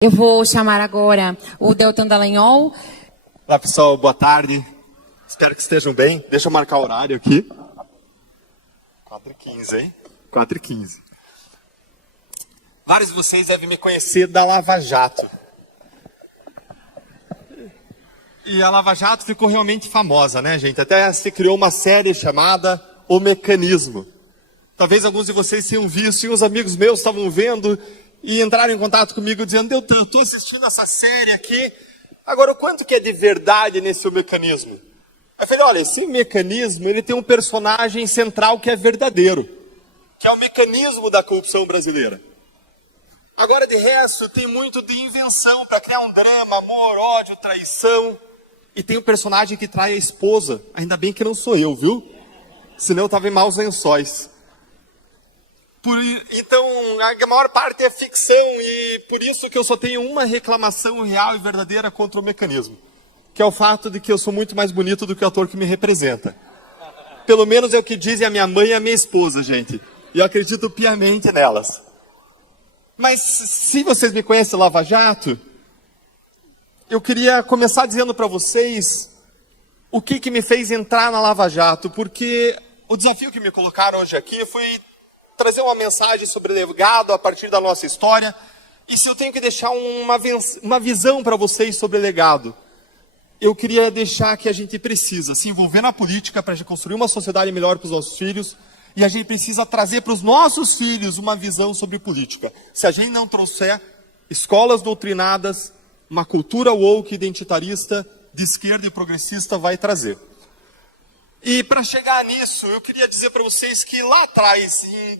Eu vou chamar agora o Deltan Dallagnol. Olá, pessoal, boa tarde. Espero que estejam bem. Deixa eu marcar o horário aqui. 4h15, hein? 4h15. Vários de vocês devem me conhecer da Lava Jato. E a Lava Jato ficou realmente famosa, né, gente? Até se criou uma série chamada O Mecanismo. Talvez alguns de vocês tenham visto, e os amigos meus estavam vendo e entraram em contato comigo dizendo: Deltan, estou assistindo essa série aqui. Agora, o quanto que é de verdade nesse mecanismo? Eu falei: olha, esse mecanismo ele tem um personagem central que é verdadeiro, que é o mecanismo da corrupção brasileira. Agora, de resto, tem muito de invenção para criar um drama, amor, ódio, traição. E tem um personagem que trai a esposa. Ainda bem que não sou eu, viu? Senão eu estava em maus lençóis. Então, a maior parte é ficção e por isso que eu só tenho uma reclamação real e verdadeira contra o mecanismo. Que é o fato de que eu sou muito mais bonito do que o ator que me representa. Pelo menos é o que dizem a minha mãe e a minha esposa, gente. E eu acredito piamente nelas. Mas se vocês me conhecem Lava Jato, eu queria começar dizendo para vocês o que me fez entrar na Lava Jato. Porque o desafio que me colocaram hoje aqui foi trazer uma mensagem sobre legado a partir da nossa história. E se eu tenho que deixar uma visão para vocês sobre legado, eu queria deixar que a gente precisa se envolver na política para construir uma sociedade melhor para os nossos filhos. E a gente precisa trazer para os nossos filhos uma visão sobre política. Se a gente não trouxer escolas doutrinadas, uma cultura woke identitarista, de esquerda e progressista vai trazer. E para chegar nisso, eu queria dizer para vocês que lá atrás, em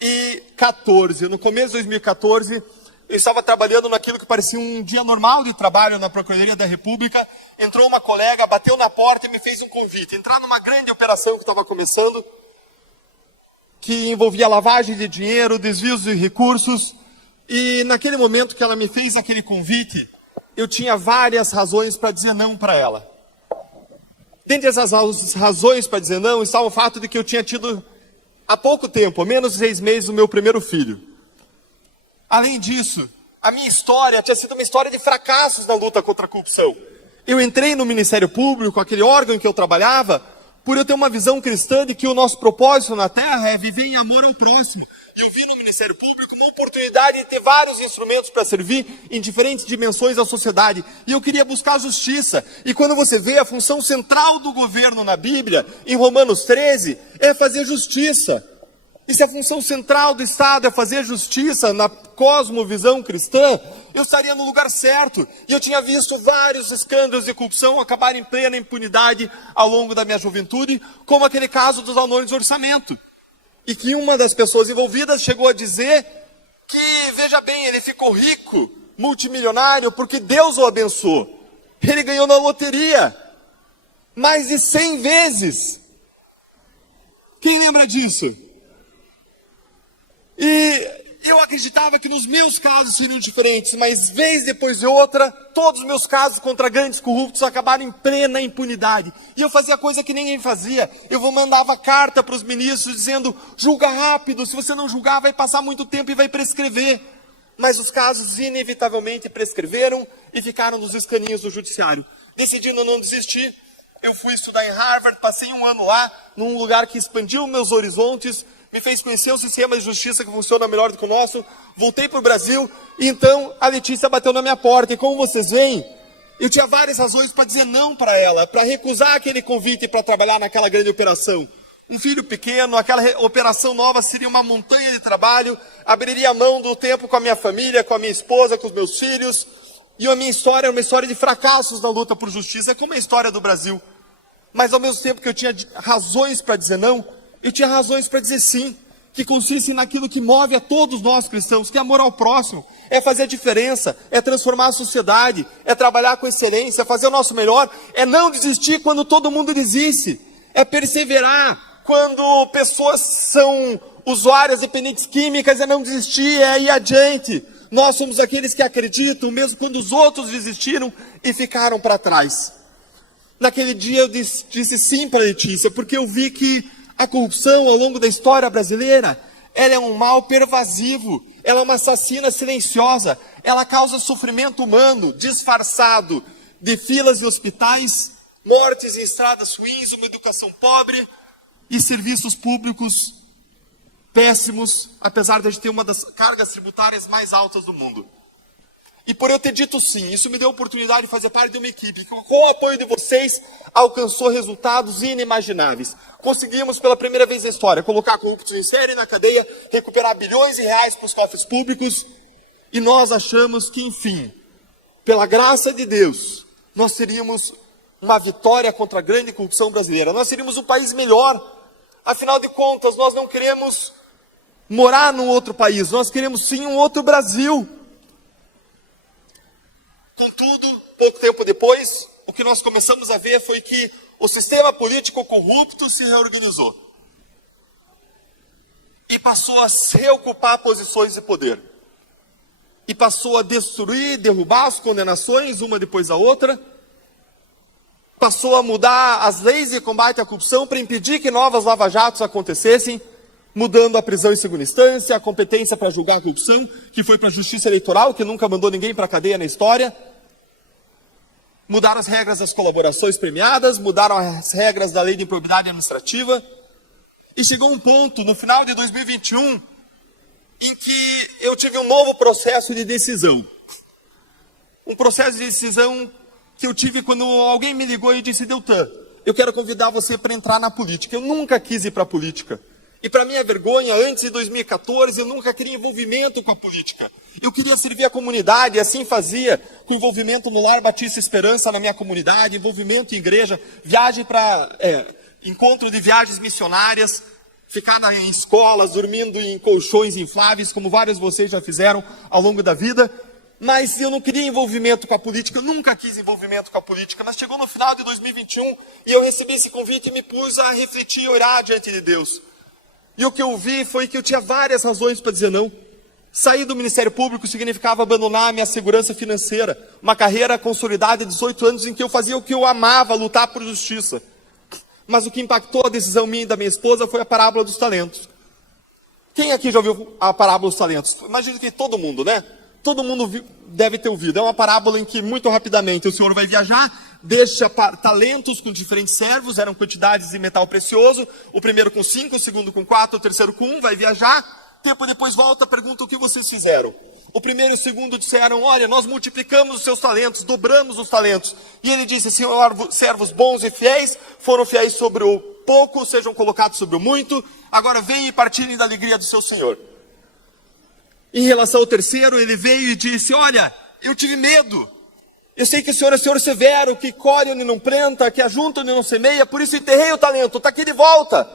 2014, no começo de 2014, eu estava trabalhando naquilo que parecia um dia normal de trabalho na Procuradoria da República. Entrou uma colega, bateu na porta e me fez um convite. Entrar numa grande operação que estava começando, que envolvia lavagem de dinheiro, desvios de recursos. E naquele momento que ela me fez aquele convite, eu tinha várias razões para dizer não para ela. Dentre essas razões para dizer não, estava o fato de que eu tinha tido, há pouco tempo, menos de 6 meses, o meu primeiro filho. Além disso, a minha história tinha sido uma história de fracassos na luta contra a corrupção. Eu entrei no Ministério Público, aquele órgão em que eu trabalhava, por eu ter uma visão cristã de que o nosso propósito na Terra é viver em amor ao próximo. E eu vi no Ministério Público uma oportunidade de ter vários instrumentos para servir em diferentes dimensões da sociedade. E eu queria buscar justiça. E quando você vê a função central do governo na Bíblia, em Romanos 13, é fazer justiça. E se a função central do Estado é fazer justiça na cosmovisão cristã, eu estaria no lugar certo. E eu tinha visto vários escândalos de corrupção acabarem em plena impunidade ao longo da minha juventude, como aquele caso dos anões de orçamento. E que uma das pessoas envolvidas chegou a dizer que, veja bem, ele ficou rico, multimilionário, porque Deus o abençoou. Ele ganhou na loteria mais de 100 vezes. Quem lembra disso? E eu acreditava que nos meus casos seriam diferentes, mas vez depois de outra, todos os meus casos contra grandes corruptos acabaram em plena impunidade. E eu fazia coisa que ninguém fazia. Eu mandava carta para os ministros dizendo: julga rápido, se você não julgar vai passar muito tempo e vai prescrever. Mas os casos inevitavelmente prescreveram e ficaram nos escaninhos do judiciário. Decidindo não desistir, eu fui estudar em Harvard, passei 1 ano lá, num lugar que expandiu meus horizontes, me fez conhecer um sistema de justiça que funciona melhor do que o nosso. Voltei para o Brasil e então a Letícia bateu na minha porta. E como vocês veem, eu tinha várias razões para dizer não para ela, para recusar aquele convite para trabalhar naquela grande operação. Um filho pequeno, aquela operação nova seria uma montanha de trabalho, abriria a mão do tempo com a minha família, com a minha esposa, com os meus filhos. E a minha história é uma história de fracassos na luta por justiça, é como a história do Brasil. Mas ao mesmo tempo que eu tinha razões para dizer não, eu tinha razões para dizer sim, que consiste naquilo que move a todos nós cristãos, que é amor ao próximo, é fazer a diferença, é transformar a sociedade, é trabalhar com excelência, é fazer o nosso melhor, é não desistir quando todo mundo desiste, é perseverar quando pessoas são usuárias dependentes químicas, é não desistir, é ir adiante. Nós somos aqueles que acreditam, mesmo quando os outros desistiram e ficaram para trás. Naquele dia eu disse sim para a Letícia, porque eu vi que a corrupção ao longo da história brasileira, ela é um mal pervasivo, Ela é uma assassina silenciosa. Ela causa sofrimento humano, disfarçado de filas em hospitais, mortes em estradas ruins, uma educação pobre e serviços públicos péssimos, apesar de a gente ter uma das cargas tributárias mais altas do mundo. E por eu ter dito sim, isso me deu a oportunidade de fazer parte de uma equipe que, com o apoio de vocês, alcançou resultados inimagináveis. Conseguimos, pela primeira vez na história, colocar corruptos em série na cadeia, recuperar bilhões de reais para os cofres públicos, e nós achamos que, enfim, pela graça de Deus, nós teríamos uma vitória contra a grande corrupção brasileira. Nós seríamos um país melhor. Afinal de contas, nós não queremos morar num outro país, nós queremos sim um outro Brasil. Contudo, pouco tempo depois, o que nós começamos a ver foi que o sistema político corrupto se reorganizou e passou a reocupar posições de poder. E passou a destruir, derrubar as condenações, uma depois da outra. Passou a mudar as leis de combate à corrupção para impedir que novas lava-jatos acontecessem, mudando a prisão em segunda instância, a competência para julgar a corrupção, que foi para a Justiça Eleitoral, que nunca mandou ninguém para a cadeia na história. Mudaram as regras das colaborações premiadas, mudaram as regras da lei de improbidade administrativa. E chegou um ponto, no final de 2021, em que eu tive um novo processo de decisão. Um processo de decisão que eu tive quando alguém me ligou e disse: Deltan, eu quero convidar você para entrar na política. Eu nunca quis ir para a política. E para minha vergonha, antes de 2014, eu nunca queria envolvimento com a política. Eu queria servir a comunidade, e assim fazia, com envolvimento no Lar Batista Esperança na minha comunidade, envolvimento em igreja, viagem para encontro de viagens missionárias, ficar em escolas, dormindo em colchões infláveis, como vários de vocês já fizeram ao longo da vida. Mas eu não queria envolvimento com a política, eu nunca quis envolvimento com a política. Mas chegou no final de 2021 e eu recebi esse convite e me pus a refletir e orar diante de Deus. E o que eu vi foi que eu tinha várias razões para dizer não. Sair do Ministério Público significava abandonar a minha segurança financeira, uma carreira consolidada de 18 anos em que eu fazia o que eu amava, lutar por justiça. Mas o que impactou a decisão minha e da minha esposa foi a parábola dos talentos. Quem aqui já ouviu a parábola dos talentos? Imagino que todo mundo, né? Todo mundo deve ter ouvido. É uma parábola em que, muito rapidamente, o Senhor vai viajar, deixa talentos com diferentes servos, eram quantidades de metal precioso, o primeiro com 5, o segundo com 4, o terceiro com 1, vai viajar, tempo depois volta, pergunta o que vocês fizeram. O primeiro e o segundo disseram: olha, nós multiplicamos os seus talentos, dobramos os talentos. E ele disse: Senhor, servos bons e fiéis, foram fiéis sobre o pouco, sejam colocados sobre o muito, agora venham e partilhem da alegria do seu Senhor. Em relação ao terceiro, ele veio e disse: olha, eu tive medo. Eu sei que o Senhor é Senhor severo, que colhe onde não planta, que ajunta onde não semeia, por isso enterrei o talento, está aqui de volta.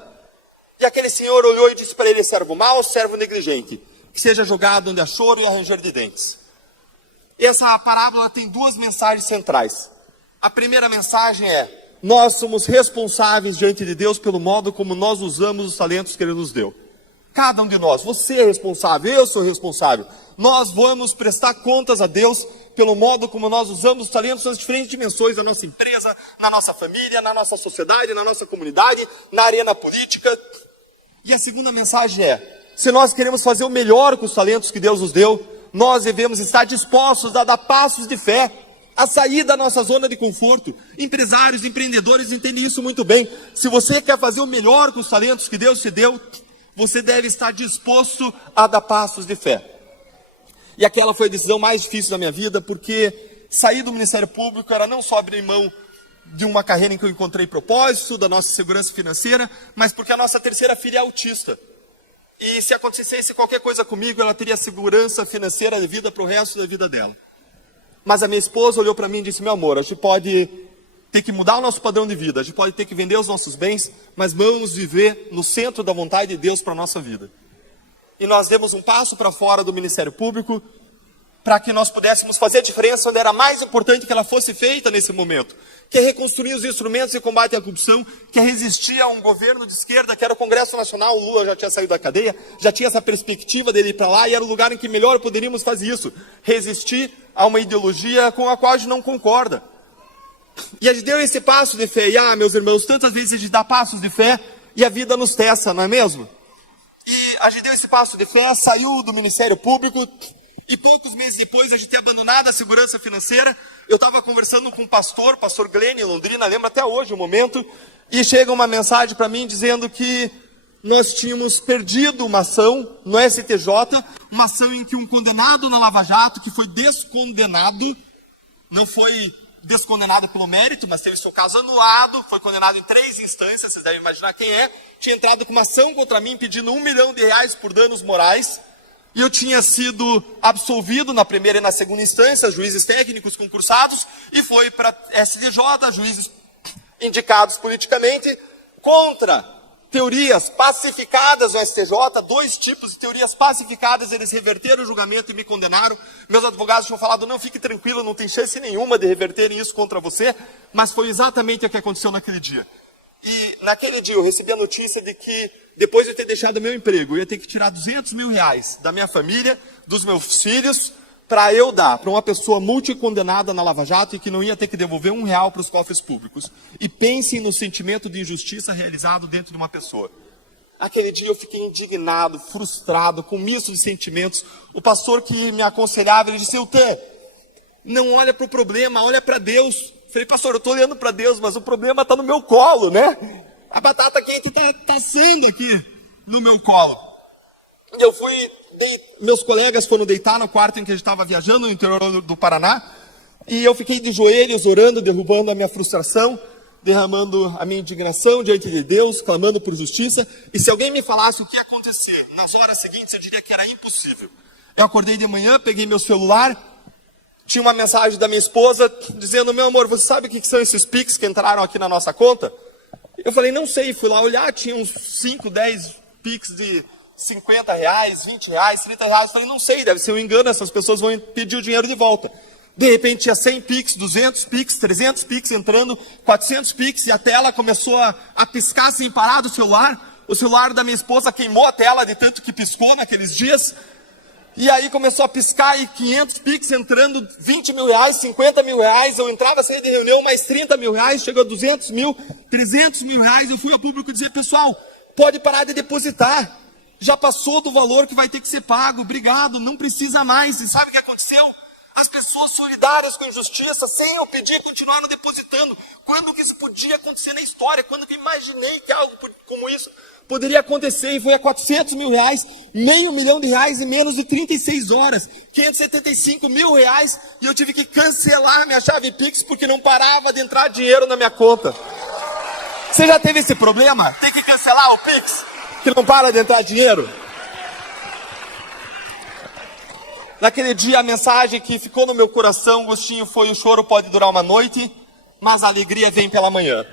E aquele senhor olhou e disse para ele: servo mau, servo negligente, que seja jogado onde há choro e ranger de dentes. Essa parábola tem duas mensagens centrais. A primeira mensagem é: nós somos responsáveis diante de Deus pelo modo como nós usamos os talentos que Ele nos deu. Cada um de nós, você é responsável, eu sou responsável. Nós vamos prestar contas a Deus pelo modo como nós usamos os talentos nas diferentes dimensões da nossa empresa, na nossa família, na nossa sociedade, na nossa comunidade, na arena política. E a segunda mensagem é: se nós queremos fazer o melhor com os talentos que Deus nos deu, nós devemos estar dispostos a dar passos de fé, a sair da nossa zona de conforto. Empresários, empreendedores entendem isso muito bem. Se você quer fazer o melhor com os talentos que Deus te deu, você deve estar disposto a dar passos de fé. E aquela foi a decisão mais difícil da minha vida, porque sair do Ministério Público era não só abrir mão de uma carreira em que eu encontrei propósito, da nossa segurança financeira, mas porque a nossa terceira filha é autista. E se acontecesse qualquer coisa comigo, ela teria segurança financeira de vida para o resto da vida dela. Mas a minha esposa olhou para mim e disse: meu amor, a gente pode ter que mudar o nosso padrão de vida, a gente pode ter que vender os nossos bens, mas vamos viver no centro da vontade de Deus para a nossa vida. E nós demos um passo para fora do Ministério Público, para que nós pudéssemos fazer a diferença onde era mais importante que ela fosse feita nesse momento, que é reconstruir os instrumentos de combate à corrupção, que é resistir a um governo de esquerda, que era o Congresso Nacional. O Lula já tinha saído da cadeia, já tinha essa perspectiva dele ir para lá, e era o lugar em que melhor poderíamos fazer isso, resistir a uma ideologia com a qual a gente não concorda. E a gente deu esse passo de fé, e meus irmãos, tantas vezes a gente dá passos de fé, e a vida nos testa, não é mesmo? E a gente deu esse passo de fé, saiu do Ministério Público, e poucos meses depois a gente ter abandonado a segurança financeira. Eu estava conversando com o pastor Glenn em Londrina, lembro até hoje o momento, e chega uma mensagem para mim dizendo que nós tínhamos perdido uma ação no STJ, uma ação em que um condenado na Lava Jato, que foi descondenado, não foi descondenado pelo mérito, mas teve seu caso anulado, foi condenado em 3 instâncias, vocês devem imaginar quem é, tinha entrado com uma ação contra mim pedindo R$1 milhão por danos morais, e eu tinha sido absolvido na primeira e na segunda instância, juízes técnicos concursados, e foi para STJ, juízes indicados politicamente, contra teorias pacificadas no STJ, 2 tipos de teorias pacificadas, eles reverteram o julgamento e me condenaram. Meus advogados tinham falado, não, fique tranquilo, não tem chance nenhuma de reverterem isso contra você, mas foi exatamente o que aconteceu naquele dia. E naquele dia eu recebi a notícia de que, depois de eu ter deixado meu emprego, eu ia ter que tirar R$200 mil da minha família, dos meus filhos, para eu dar para uma pessoa multicondenada na Lava Jato e que não ia ter que devolver R$1 para os cofres públicos. E pensem no sentimento de injustiça realizado dentro de uma pessoa. Aquele dia eu fiquei indignado, frustrado, com um misto de sentimentos. O pastor que me aconselhava, ele disse, Eutã, não olha para o problema, olha para Deus. Eu falei, pastor, eu estou olhando para Deus, mas o problema está no meu colo, né? A batata quente está assando aqui no meu colo. E eu fui... Meus colegas foram deitar no quarto em que a gente estava viajando, no interior do Paraná, e eu fiquei de joelhos, orando, derrubando a minha frustração, derramando a minha indignação diante de Deus, clamando por justiça, e se alguém me falasse o que ia acontecer nas horas seguintes, eu diria que era impossível. Eu acordei de manhã, peguei meu celular, tinha uma mensagem da minha esposa, dizendo, meu amor, você sabe o que são esses Pix que entraram aqui na nossa conta? Eu falei, não sei, fui lá olhar, tinha uns 5, 10 Pix de R$50, R$20, R$30, eu falei, não sei, deve ser um engano, essas pessoas vão pedir o dinheiro de volta. De repente tinha 100 Pix, 200 Pix, 300 Pix entrando, 400 Pix, e a tela começou a piscar sem parar do celular. O celular da minha esposa queimou a tela de tanto que piscou naqueles dias, e aí começou a piscar, e 500 Pix entrando, R$20 mil, R$50 mil, eu entrava, saía de reunião, mais R$30 mil, chegou a 200 mil, R$300 mil, eu fui ao público dizer, pessoal, pode parar de depositar. Já passou do valor que vai ter que ser pago, obrigado, não precisa mais. E sabe o que aconteceu? As pessoas solidárias com a injustiça, sem eu pedir, continuaram depositando. Quando que isso podia acontecer na história? Quando que eu imaginei que algo como isso poderia acontecer? E foi a R$400 mil, R$500 mil em menos de 36 horas, R$575 mil, e eu tive que cancelar minha chave Pix porque não parava de entrar dinheiro na minha conta. Você já teve esse problema? Tem que cancelar o Pix? Que não para de entrar dinheiro? Naquele dia a mensagem que ficou no meu coração, gostinho, foi: o choro pode durar uma noite, mas a alegria vem pela manhã.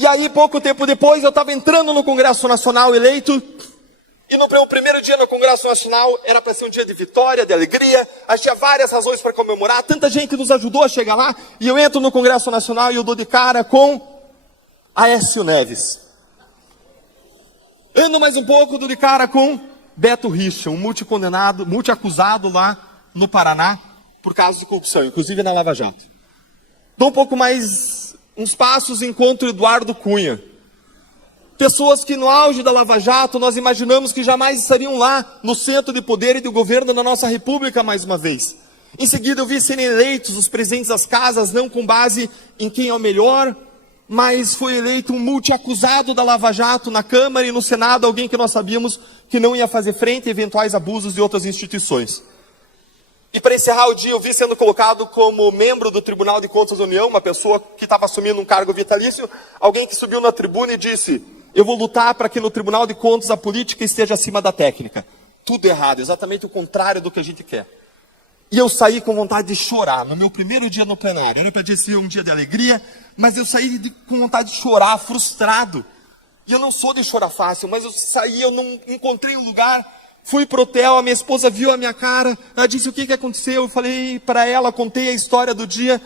E aí, pouco tempo depois, eu estava entrando no Congresso Nacional eleito, e no meu primeiro dia no Congresso Nacional era para ser um dia de vitória, de alegria, tinha várias razões para comemorar, tanta gente nos ajudou a chegar lá, e eu entro no Congresso Nacional e eu dou de cara com Aécio Neves. Ando mais um pouco, dou de cara com Beto Richa, um multiacusado lá no Paraná por casos de corrupção, inclusive na Lava Jato. Dou um pouco mais, uns passos, encontro Eduardo Cunha. Pessoas que no auge da Lava Jato nós imaginamos que jamais estariam lá no centro de poder e do governo da nossa república mais uma vez. Em seguida eu vi serem eleitos os presidentes das casas, não com base em quem é o melhor, mas foi eleito um multiacusado da Lava Jato na Câmara e no Senado, alguém que nós sabíamos que não ia fazer frente a eventuais abusos de outras instituições. E para encerrar o dia, eu vi sendo colocado como membro do Tribunal de Contas da União, uma pessoa que estava assumindo um cargo vitalício, alguém que subiu na tribuna e disse: eu vou lutar para que no Tribunal de Contas a política esteja acima da técnica. Tudo errado, exatamente o contrário do que a gente quer. E eu saí com vontade de chorar, no meu primeiro dia no plenário. Era para dizer um dia de alegria, mas eu saí com vontade de chorar, frustrado. E eu não sou de chorar fácil, mas eu saí, eu não encontrei um lugar, fui pro hotel, a minha esposa viu a minha cara, ela disse: o que aconteceu? Eu falei para ela, contei a história do dia,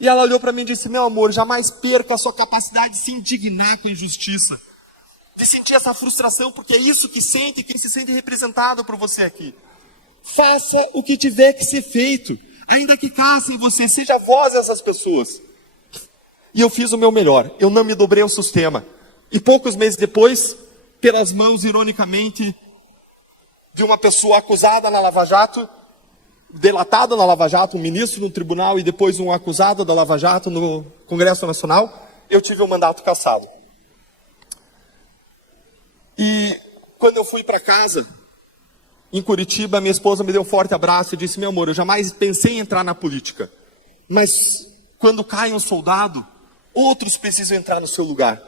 e ela olhou para mim e disse: meu amor, jamais perca a sua capacidade de se indignar com a injustiça, de sentir essa frustração, porque é isso que sente quem se sente representado por você aqui. Faça o que tiver que ser feito, ainda que caçem você, seja a voz dessas pessoas. E eu fiz o meu melhor, eu não me dobrei ao sistema. E poucos meses depois, pelas mãos, ironicamente, de uma pessoa acusada na Lava Jato, delatada na Lava Jato, um ministro no tribunal e depois um acusado da Lava Jato no Congresso Nacional, eu tive o mandato cassado. E quando eu fui para casa, em Curitiba, minha esposa me deu um forte abraço e disse: meu amor, eu jamais pensei em entrar na política, mas quando cai um soldado, outros precisam entrar no seu lugar.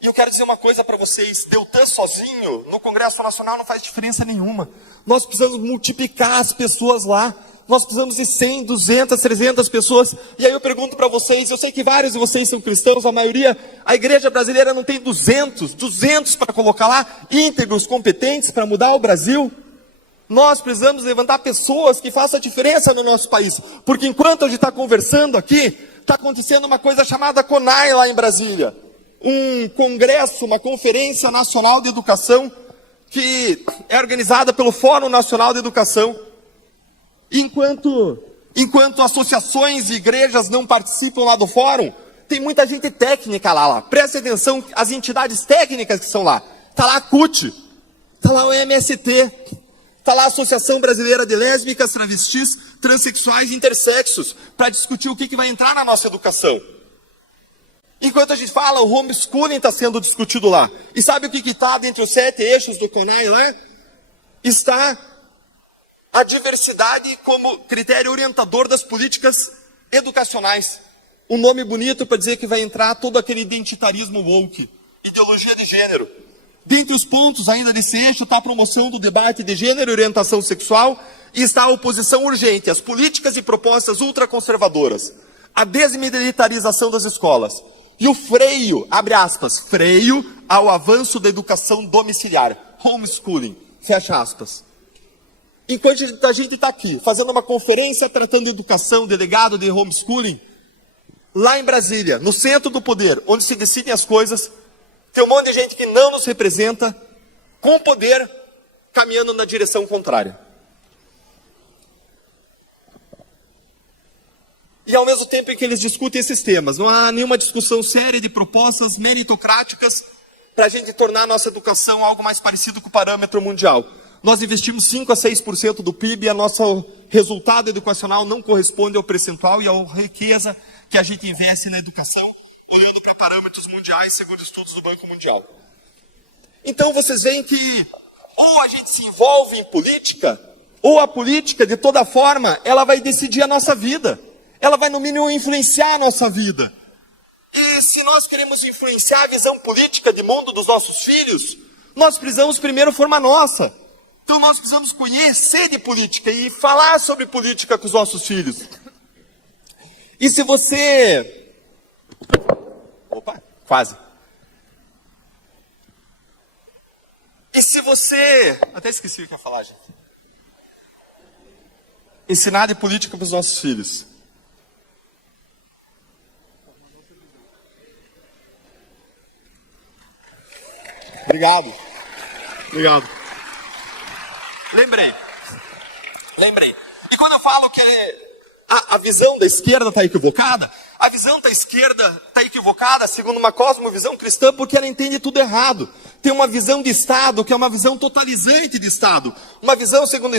E eu quero dizer uma coisa para vocês: Deltan sozinho no Congresso Nacional não faz diferença nenhuma. Nós precisamos multiplicar as pessoas lá. Nós precisamos de 100, 200, 300 pessoas. E aí eu pergunto para vocês, eu sei que vários de vocês são cristãos, a maioria, a igreja brasileira não tem 200 para colocar lá, íntegros, competentes para mudar o Brasil. Nós precisamos levantar pessoas que façam a diferença no nosso país. Porque enquanto a gente está conversando aqui, está acontecendo uma coisa chamada CONAI lá em Brasília. Um congresso, uma conferência nacional de educação, que é organizada pelo Fórum Nacional de Educação. Enquanto associações e igrejas não participam lá do fórum, tem muita gente técnica lá. Preste atenção, as entidades técnicas que são lá. Está lá a CUT, está lá o MST, está lá a Associação Brasileira de Lésbicas, Travestis, Transsexuais e Intersexos, para discutir o que vai entrar na nossa educação. Enquanto a gente fala, o homeschooling está sendo discutido lá. E sabe o que está dentre os 7 eixos do CONAI lá? Está a diversidade como critério orientador das políticas educacionais. Um nome bonito para dizer que vai entrar todo aquele identitarismo woke, ideologia de gênero. Dentre os pontos ainda desse eixo está a promoção do debate de gênero e orientação sexual, e está a oposição urgente às políticas e propostas ultraconservadoras, a desmilitarização das escolas e o freio, abre aspas, freio ao avanço da educação domiciliar, homeschooling, fecha aspas. Enquanto a gente está aqui, fazendo uma conferência tratando de educação, delegado de homeschooling, lá em Brasília, no centro do poder, onde se decidem as coisas, tem um monte de gente que não nos representa, com poder, caminhando na direção contrária. E ao mesmo tempo em que eles discutem esses temas, não há nenhuma discussão séria de propostas meritocráticas para a gente tornar a nossa educação algo mais parecido com o parâmetro mundial. Nós investimos 5 a 6% do PIB e o nosso resultado educacional não corresponde ao percentual e à riqueza que a gente investe na educação, olhando para parâmetros mundiais, segundo estudos do Banco Mundial. Então vocês veem que ou a gente se envolve em política, ou a política, de toda forma, ela vai decidir a nossa vida. Ela vai, no mínimo, influenciar a nossa vida. E se nós queremos influenciar a visão política de mundo dos nossos filhos, nós precisamos primeiro formar nossa. Então nós precisamos conhecer de política e falar sobre política com os nossos filhos. E se você... Opa, quase. E se você... Até esqueci o que eu ia falar, gente. Ensinar de política para os nossos filhos. Obrigado. Lembrei. E quando eu falo que a visão da esquerda está equivocada, a visão da esquerda está equivocada segundo uma cosmovisão cristã porque ela entende tudo errado. Tem uma visão de Estado que é uma visão totalizante de Estado. Uma visão segundo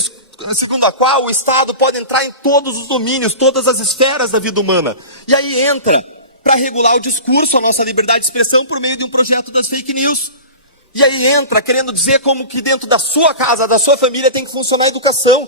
a qual o Estado pode entrar em todos os domínios, todas as esferas da vida humana. E aí entra para regular o discurso, a nossa liberdade de expressão, por meio de um projeto das fake news. E aí entra querendo dizer como que dentro da sua casa, da sua família, tem que funcionar a educação.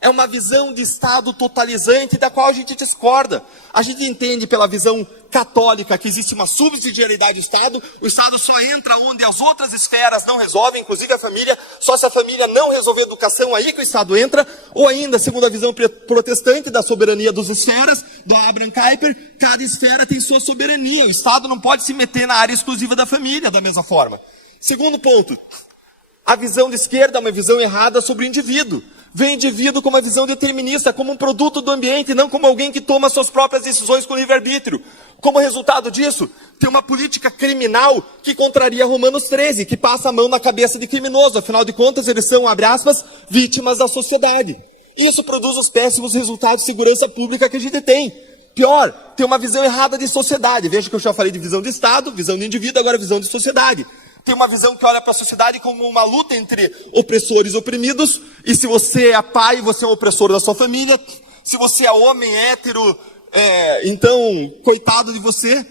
É uma visão de Estado totalizante da qual a gente discorda. A gente entende pela visão católica que existe uma subsidiariedade do Estado. O Estado só entra onde as outras esferas não resolvem, inclusive a família. Só se a família não resolver a educação, aí que o Estado entra. Ou ainda, segundo a visão protestante da soberania das esferas, do Abraham Kuyper, cada esfera tem sua soberania. O Estado não pode se meter na área exclusiva da família da mesma forma. Segundo ponto, a visão de esquerda é uma visão errada sobre o indivíduo. Vê o indivíduo como uma visão determinista, como um produto do ambiente, não como alguém que toma suas próprias decisões com livre-arbítrio. Como resultado disso, tem uma política criminal que contraria Romanos 13, que passa a mão na cabeça de criminoso. Afinal de contas, eles são, abre aspas, vítimas da sociedade. Isso produz os péssimos resultados de segurança pública que a gente tem. Pior, tem uma visão errada de sociedade. Veja que eu já falei de visão de Estado, visão de indivíduo, agora visão de sociedade. tem uma visão que olha para a sociedade como uma luta entre opressores e oprimidos, e se você é pai, você é um opressor da sua família, se você é homem hétero, então, coitado de você,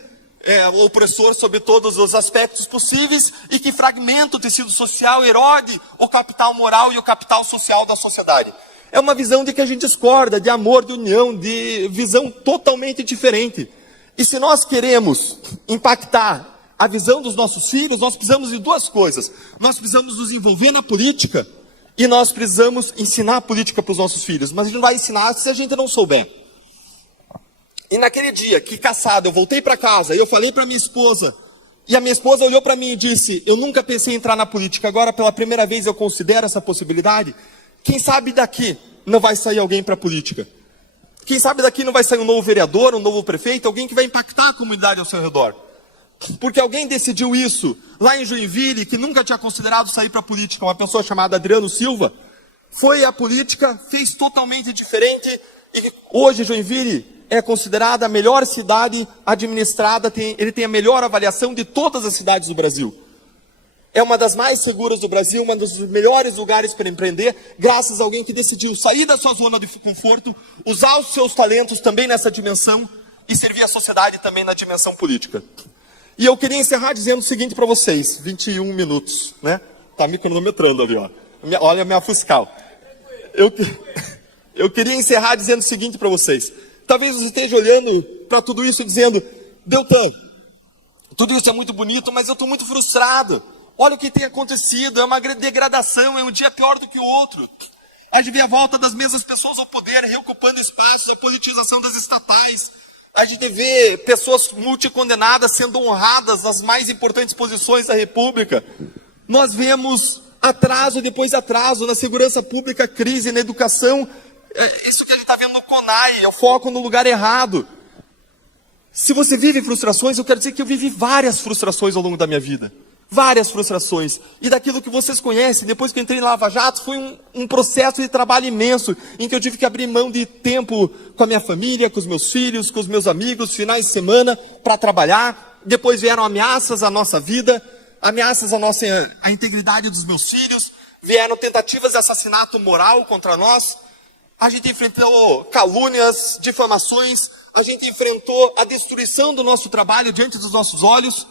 o opressor sobre todos os aspectos possíveis, e que fragmenta o tecido social, erode o capital moral e o capital social da sociedade. É uma visão de que a gente discorda, de amor, de união, de visão totalmente diferente. E se nós queremos impactar a visão dos nossos filhos, nós precisamos de duas coisas. Nós precisamos nos envolver na política e nós precisamos ensinar a política para os nossos filhos. Mas a gente não vai ensinar se a gente não souber. E naquele dia que, caçado, eu voltei para casa e eu falei para minha esposa, e a minha esposa olhou para mim e disse, eu nunca pensei em entrar na política, agora pela primeira vez eu considero essa possibilidade. Quem sabe daqui não vai sair alguém para a política? Quem sabe daqui não vai sair um novo vereador, um novo prefeito, alguém que vai impactar a comunidade ao seu redor? Porque alguém decidiu isso lá em Joinville, que nunca tinha considerado sair para a política, uma pessoa chamada Adriano Silva, foi à política, fez totalmente diferente, e hoje Joinville é considerada a melhor cidade administrada, ele tem a melhor avaliação de todas as cidades do Brasil. É uma das mais seguras do Brasil, um dos melhores lugares para empreender, graças a alguém que decidiu sair da sua zona de conforto, usar os seus talentos também nessa dimensão e servir a sociedade também na dimensão política. E eu queria encerrar dizendo o seguinte para vocês, 21 minutos, né? Tá me cronometrando ali, ó. Olha a minha fiscal. Eu queria encerrar dizendo o seguinte para vocês. Talvez você esteja olhando para tudo isso e dizendo, Deltan, tudo isso é muito bonito, mas eu estou muito frustrado. Olha o que tem acontecido, é uma degradação, é um dia pior do que o outro. A gente vê a volta das mesmas pessoas ao poder, reocupando espaços, a politização das estatais. A gente vê pessoas multicondenadas sendo honradas nas mais importantes posições da República. Nós vemos atraso depois atraso na segurança pública, crise na educação. Isso que a gente está vendo no CONAI, é o foco no lugar errado. Se você vive frustrações, eu quero dizer que eu vivi várias frustrações ao longo da minha vida. Várias frustrações. E daquilo que vocês conhecem, depois que eu entrei na Lava Jato, foi um processo de trabalho imenso, em que eu tive que abrir mão de tempo com a minha família, com os meus filhos, com os meus amigos, finais de semana, para trabalhar. Depois vieram ameaças à nossa vida, ameaças à integridade dos meus filhos, vieram tentativas de assassinato moral contra nós. A gente enfrentou calúnias, difamações, a gente enfrentou a destruição do nosso trabalho diante dos nossos olhos.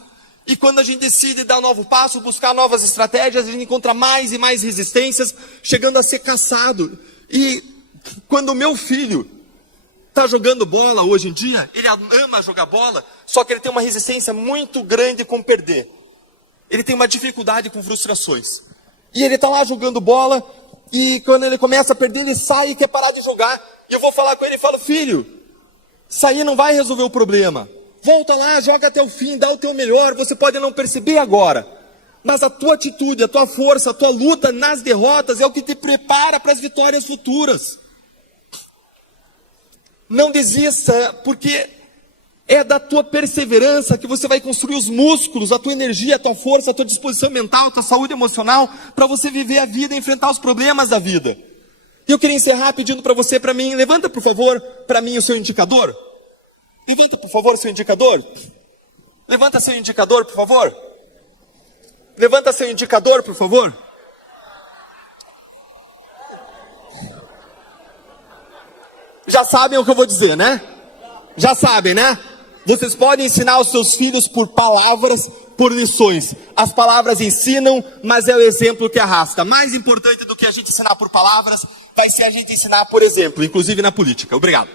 E quando a gente decide dar um novo passo, buscar novas estratégias, a gente encontra mais e mais resistências, chegando a ser caçado. E quando o meu filho está jogando bola hoje em dia, ele ama jogar bola, só que ele tem uma resistência muito grande com perder. Ele tem uma dificuldade com frustrações. E ele está lá jogando bola, e quando ele começa a perder, ele sai e quer parar de jogar. E eu vou falar com ele e falo, filho, sair não vai resolver o problema. Volta lá, joga até o fim, dá o teu melhor, você pode não perceber agora. Mas a tua atitude, a tua força, a tua luta nas derrotas é o que te prepara para as vitórias futuras. Não desista, porque é da tua perseverança que você vai construir os músculos, a tua energia, a tua força, a tua disposição mental, a tua saúde emocional, para você viver a vida e enfrentar os problemas da vida. E eu queria encerrar pedindo para você, para mim, levanta por favor, para mim o seu indicador. Levanta, por favor, seu indicador. Levanta seu indicador, por favor. Levanta seu indicador, por favor. Já sabem o que eu vou dizer, né? Já sabem, né? Vocês podem ensinar os seus filhos por palavras, por lições. As palavras ensinam, mas é o exemplo que arrasta. Mais importante do que a gente ensinar por palavras, vai ser a gente ensinar por exemplo, inclusive na política. Obrigado.